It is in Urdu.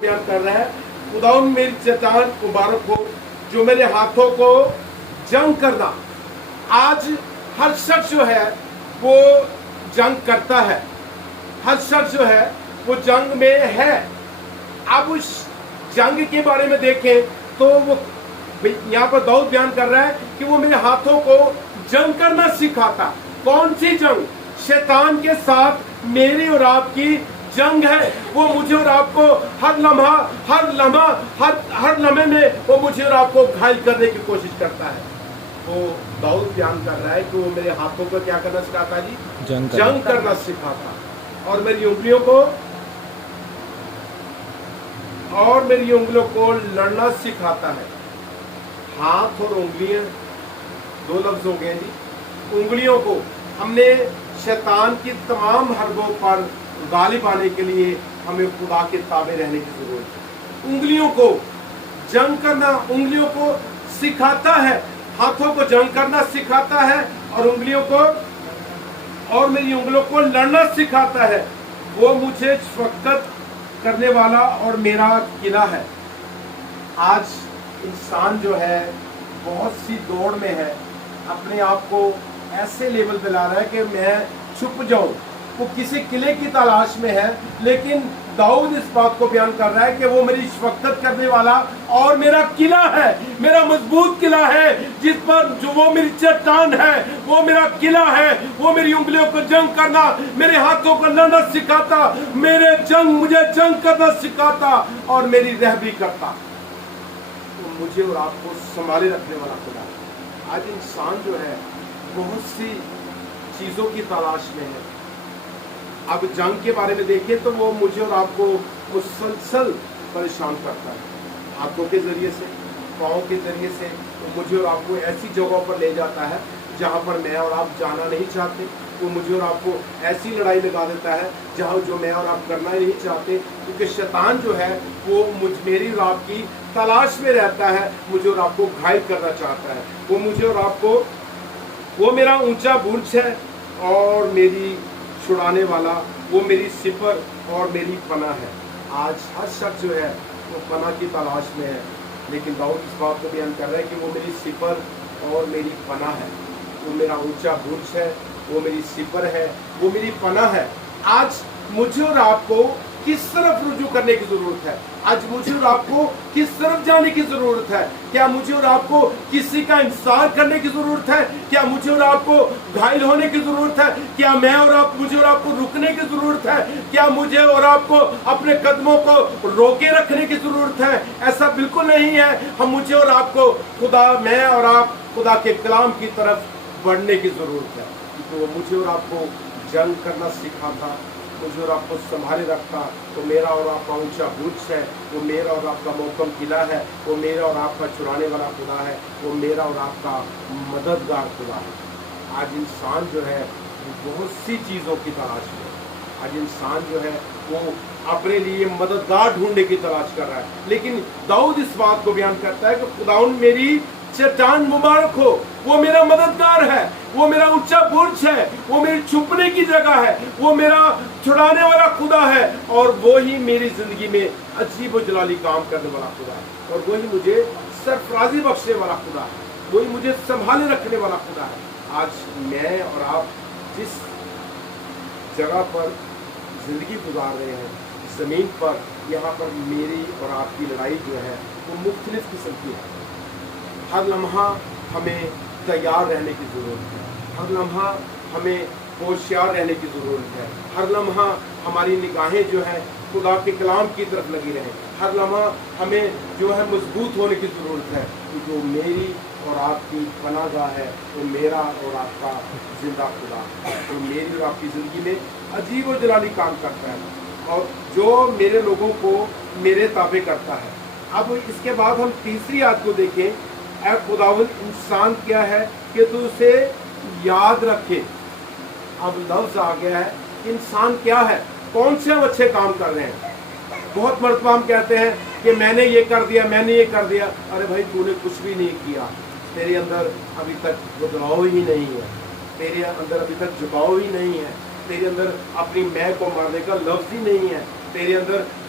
بیان کر رہا ہے خداوند میری چٹان مبارک ہو جو میرے ہاتھوں کو جنگ کرنا. آج ہر شخص جو ہے وہ جنگ کرتا ہے, ہر شخص جو ہے وہ جنگ میں ہے. اب اس جنگ کے بارے میں دیکھیں تو وہ یہاں پر داؤد بیان کر رہا ہے کہ وہ میرے ہاتھوں کو جنگ کرنا سکھاتا. کون سی جنگ؟ شیطان کے ساتھ میری اور آپ کی جنگ ہے. وہ مجھے اور آپ کو ہر لمحے میں وہ مجھے اور آپ کو گھائل کرنے کی کوشش کرتا ہے. وہ داؤد بیان کر رہا ہے کہ وہ میرے ہاتھوں کو کیا کرنا سکھاتا جی؟ جنگ کرنا سکھاتا, اور میری انگلیوں کو لڑنا سکھاتا ہے. ہاتھ اور انگلیاں دو لفظ ہو گئے جی. انگلیوں کو ہم نے شیطان کی تمام حربوں پر غالب آنے کے لیے ہمیں خدا کے تابع رہنے کی ضرورت ہے. انگلیوں کو جنگ کرنا انگلیوں کو سکھاتا ہے, ہاتھوں کو جنگ کرنا سکھاتا ہے, اور میری انگلیوں کو لڑنا سکھاتا ہے. وہ مجھے شفقت کرنے والا اور میرا قلعہ ہے. آج انسان جو ہے بہت سی دوڑ میں ہے, اپنے آپ کو ایسے لیول پہ لا رہا ہے کہ میں چھپ جاؤں. وہ کسی قلعے کی تلاش میں ہے, لیکن داؤد اس بات کو بیان کر رہا ہے کہ وہ میری شفقت کرنے والا اور میرا قلعہ ہے, میرا مضبوط قلعہ ہے, جس پر جو وہ میری چٹان ہے, وہ میرا قلعہ ہے. وہ میری انگلیوں کو جنگ کرنا, میرے ہاتھوں کو لڑنا سکھاتا, مجھے جنگ کرنا سکھاتا اور میری رہبری کرتا. تو مجھے اور آپ کو سنبھالے رکھنے والا خدا ہے. آج انسان جو ہے بہت سی چیزوں کی تلاش میں ہے. اب جنگ کے بارے میں دیکھیں تو وہ مجھے اور آپ کو مسلسل پریشان کرتا ہے. ہاتھوں کے ذریعے سے, پاؤں کے ذریعے سے وہ مجھے اور آپ کو ایسی جگہوں پر لے جاتا ہے جہاں پر میں اور آپ جانا نہیں چاہتے. وہ مجھے اور آپ کو ایسی لڑائی لگا دیتا ہے جہاں جو میں اور آپ کرنا نہیں چاہتے, کیونکہ شیطان جو ہے وہ میری اور آپ کی تلاش میں رہتا ہے, مجھے اور آپ کو گھائل کرنا چاہتا ہے. وہ مجھے اور آپ کو, وہ میرا اونچا برج ہے اور میری چھڑانے والا, وہ میری سپر اور میری پناہ ہے. آج ہر شخص جو ہے وہ پناہ کی تلاش میں ہے, لیکن داؤد اس بات کو بیان کر رہا ہے کہ وہ میری سپر اور میری پناہ ہے. وہ میرا اونچا برج ہے, وہ میری سپر ہے, وہ میری پناہ ہے. آج مجھے اور آپ کو کس طرف رجوع کرنے کی ضرورت ہے؟ آج مجھے اور آپ کو کس طرف جانے کی ضرورت ہے؟ کیا مجھے اور آپ کو کسی کا انتظار کرنے کی ضرورت ہے؟ کیا مجھے اور آپ کو گھائل ہونے کی ضرورت ہے؟ کیا مجھے اور آپ کو رکنے کی ضرورت ہے؟ کیا مجھے اور آپ کو اپنے قدموں کو روکے رکھنے کی ضرورت ہے؟ ایسا بالکل نہیں ہے. مجھے اور آپ کو میں اور آپ خدا کے کلام کی طرف بڑھنے کی ضرورت ہے. تو وہ مجھے اور آپ کو جنگ کرنا سکھاتا, مجھے اور آپ کو سنبھالے رکھتا. تو میرا اور آپ کا اونچا برج ہے, وہ میرا اور آپ کا محکم قلعہ ہے, وہ میرا اور آپ کا چھڑانے والا خدا ہے, وہ میرا اور آپ کا مددگار خدا ہے. آج انسان جو ہے بہت سی چیزوں کی تلاش میں ہے. آج انسان جو ہے وہ اپنے لیے مددگار ڈھونڈنے کی تلاش کر رہا ہے, لیکن داؤد اس بات کو بیان کرتا ہے کہ خداوند میری چٹان مبارک ہو, وہ میرا مددگار ہے, وہ میرا اونچا برج ہے, وہ میری چھپنے کی جگہ ہے, وہ میرا چھڑانے والا خدا ہے, اور وہی میری زندگی میں عجیب و جلالی کام کرنے والا خدا ہے, اور وہی مجھے سرفرازی بخشنے والا خدا ہے, وہی مجھے سنبھالے رکھنے والا خدا ہے. آج میں اور آپ جس جگہ پر زندگی گزار رہے ہیں زمین پر, یہاں پر میری اور آپ کی لڑائی جو ہے وہ مختلف قسم کی ہے. ہر لمحہ ہمیں تیار رہنے کی ضرورت ہے, ہر لمحہ ہمیں ہوشیار رہنے کی ضرورت ہے, ہر لمحہ ہماری نگاہیں جو ہیں خدا کے کلام کی طرف لگی رہیں, ہر لمحہ ہمیں جو ہے مضبوط ہونے کی ضرورت ہے. جو میری اور آپ کی پناہ گاہ ہے وہ میرا اور آپ کا زندہ خدا ہے, جو میری اور آپ کی زندگی میں عجیب و جلالی کام کرتا ہے, اور جو میرے لوگوں کو میرے تابع کرتا ہے. اب اس کے بعد ہم تیسری آیت کو دیکھیں. اے خداوند انسان کیا ہے کہ تو اسے یاد رکھے. اب لفظ آ گیا ہے انسان کیا ہے, کون سے ہم اچھے کام کر رہے ہیں. بہت مرتبہ ہم کہتے ہیں کہ میں نے یہ کر دیا, میں نے یہ کر دیا. ارے بھائی تو نے کچھ بھی نہیں کیا, تیرے اندر ابھی تک بدلاؤ ہی نہیں ہے, تیرے اندر ابھی تک جھکاؤ ہی نہیں ہے, تیرے اندر اپنی میں کو مارنے کا لفظ ہی نہیں ہے, تیرے اندر